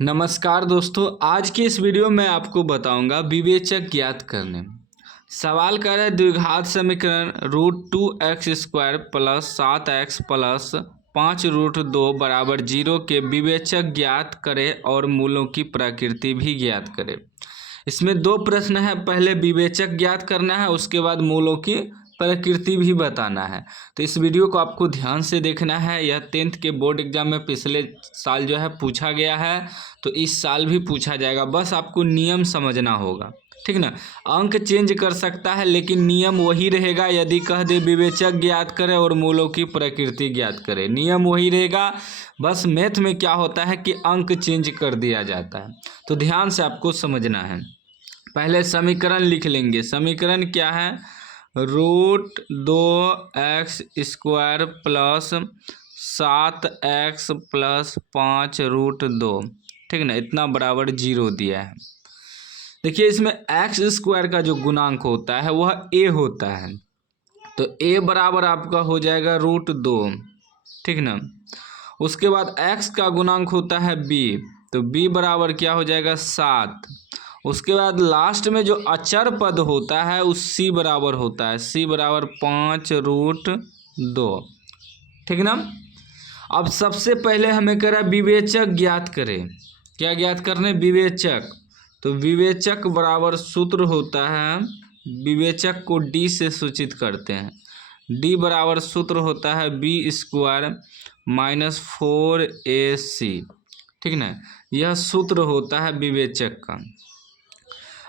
नमस्कार दोस्तों, आज की इस वीडियो में आपको बताऊंगा विवेचक ज्ञात करने। सवाल कर रहा है द्विघात समीकरण √2x² प्लस 7x प्लस 5√2 बराबर 0 के विवेचक ज्ञात करें और मूलों की प्रकृति भी ज्ञात करें। इसमें दो प्रश्न है, पहले विवेचक ज्ञात करना है, उसके बाद मूलों की प्रकृति भी बताना है। तो इस वीडियो को आपको ध्यान से देखना है। यह 10th के बोर्ड एग्जाम में पिछले साल जो है पूछा गया है, तो इस साल भी पूछा जाएगा। बस आपको नियम समझना होगा, ठीक ना। अंक चेंज कर सकता है लेकिन नियम वही रहेगा। यदि कह दे विवेचक ज्ञात करें और मूलों की प्रकृति ज्ञात करें, नियम वही रहेगा। बस मैथ में क्या होता है कि अंक चेंज कर दिया जाता है, तो ध्यान से आपको समझना है। पहले समीकरण लिख लेंगे। समीकरण क्या है? √2x² प्लस 7x प्लस 5√2, ठीक ना, इतना बराबर 0 दिया है। देखिए इसमें x² का जो गुणांक होता है वह a होता है, तो a बराबर आपका हो जाएगा √2, ठीक ना। उसके बाद x का गुणांक होता है b, तो b बराबर क्या हो जाएगा 7। उसके बाद लास्ट में जो अचर पद होता है उस c बराबर होता है, c बराबर 5√2, ठीक ना। अब सबसे पहले हमें कह रहा है विवेचक ज्ञात करें। क्या ज्ञात करने? विवेचक। तो विवेचक बराबर सूत्र होता है, विवेचक को d से सूचित करते हैं। d बराबर सूत्र होता है b² माइनस 4ac, ठीक ना। यह सूत्र होता है विवेचक का।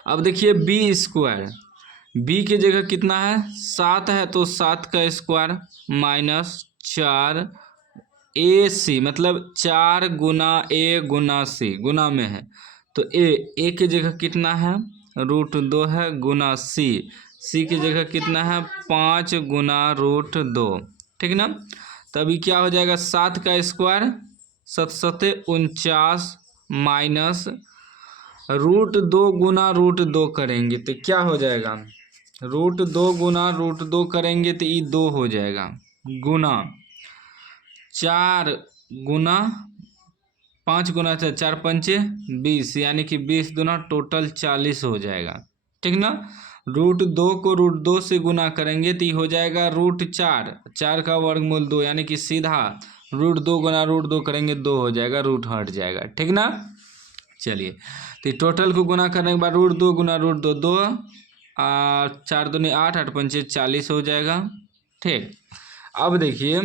अब देखिए b², b की जगह कितना है? 7 है, तो 7 का स्क्वायर माइनस 4ac, मतलब 4 गुना a गुना c, गुना में है तो a की जगह कितना है? √2 है, गुना c की जगह कितना है? 5 गुना √2, ठीक ना। तभी क्या हो जाएगा? 7 का स्क्वायर 7 49 माइनस √2 गुना √2 करेंगे तो क्या हो जाएगा? √2 गुना √2 करेंगे तो ये 2 हो जाएगा, गुना 4 गुना 5 गुना 4 पंचे 20, यानी कि 20 गुना टोटल 40 हो जाएगा, ठीक ना। √2 को √2 से गुना करेंगे तो ये हो जाएगा √4, 4 का वर्गमूल 2, यानी कि सीधा √2 गुना √2 करेंगे 2 हो जाएगा, रूट हट जाएगा, ठीक ना। चलिए, तो टोटल को गुना करने के बाद √2 गुना √2 2, 4 दूनी 8, 8 पंचे 40 हो जाएगा, ठीक। अब देखिए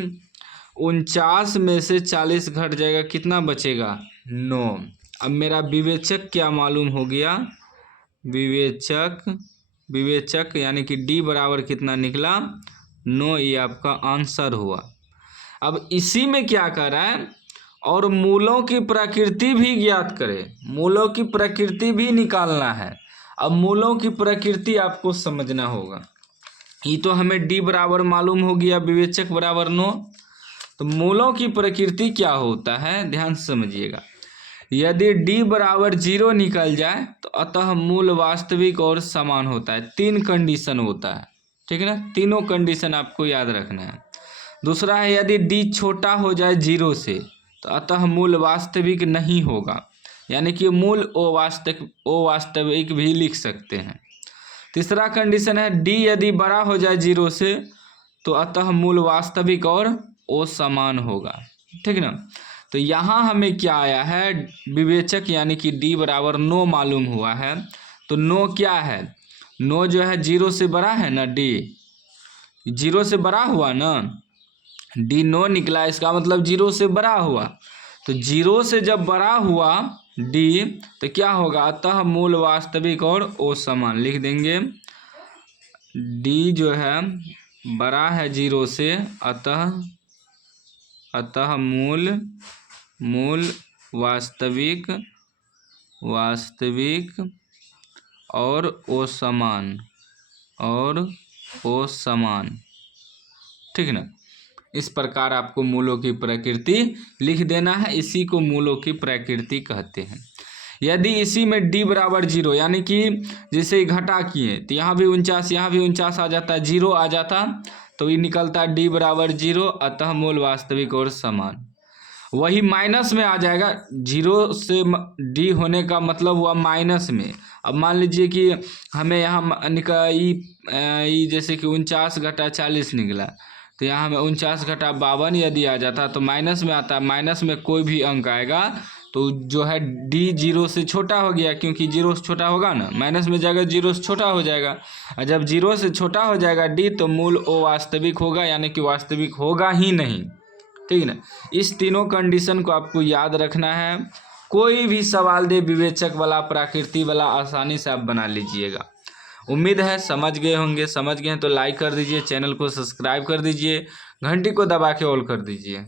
49 में से 40 घट जाएगा, कितना बचेगा? 9। अब मेरा विवेचक क्या मालूम हो गया? विवेचक यानी कि d बराबर कितना निकला? 9। ये आपका आंसर हुआ। अब इसी में क्या कर रहा है? और मूलों की प्रकृति भी ज्ञात करें। मूलों की प्रकृति भी निकालना है। अब मूलों की प्रकृति आपको समझना होगा। ये तो हमें d बराबर मालूम हो गया, विवेचक बराबर 9। तो मूलों की प्रकृति क्या होता है, ध्यान से समझिएगा। यदि d बराबर 0 निकल जाए तो अतः मूल वास्तविक और समान होता है। 3 कंडीशन होता है, ठीक है ना। तीनों कंडीशन आपको याद रखना है। दूसरा है यदि d छोटा हो जाए 0 से तो अतः मूल वास्तविक नहीं होगा, यानी कि मूल अवास्तविक भी लिख सकते हैं। तीसरा कंडीशन है d यदि बड़ा हो जाए 0 से तो अतः मूल वास्तविक और असमान होगा, ठीक ना। तो यहाँ हमें क्या आया है? विवेचक यानी कि d बराबर 9 मालूम हुआ है। तो 9 क्या है? 9 जो है 0 से बड़ा है ना, d 0 से बड़ा हुआ ना, d 9 निकला, इसका मतलब 0 से बड़ा हुआ। तो 0 से जब बड़ा हुआ d तो क्या होगा? अतः मूल वास्तविक और असमान लिख देंगे। d जो है बड़ा है 0 से, अतः मूल वास्तविक और असमान, ठीक ना। इस प्रकार आपको मूलों की प्रकृति लिख देना है। इसी को मूलों की प्रकृति कहते हैं। यदि इसी में d बराबर 0, यानी कि जैसे घटा किए तो यहाँ भी 49, यहाँ भी 49 आ जाता, 0 आ जाता, तो ये निकलता d बराबर 0, अतः मूल वास्तविक और समान। वही माइनस में आ जाएगा। 0 से डी होने का मतलब हुआ माइनस में। अब मान लीजिए कि हमें यहाँ जैसे कि 49 घटा 40 निकला, तो यहाँ हमें 49 घटा 52 यदि आ जाता तो माइनस में आता। माइनस में कोई भी अंक आएगा तो जो है डी 0 से छोटा हो गया, क्योंकि 0 से छोटा होगा ना, माइनस में जाएगा 0 से छोटा हो जाएगा। और जब 0 से छोटा हो जाएगा डी तो मूल अवास्तविक होगा, यानी कि वास्तविक होगा ही नहीं। ठीक ना। इस तीनों कंडीशन को आपको याद रखना है। कोई भी सवाल दे विवेचक वाला, प्रकृति वाला, आसानी से आप बना लीजिएगा। उम्मीद है समझ गए होंगे। समझ गए हैं तो लाइक कर दीजिए, चैनल को सब्सक्राइब कर दीजिए, घंटी को दबा के ऑल कर दीजिए।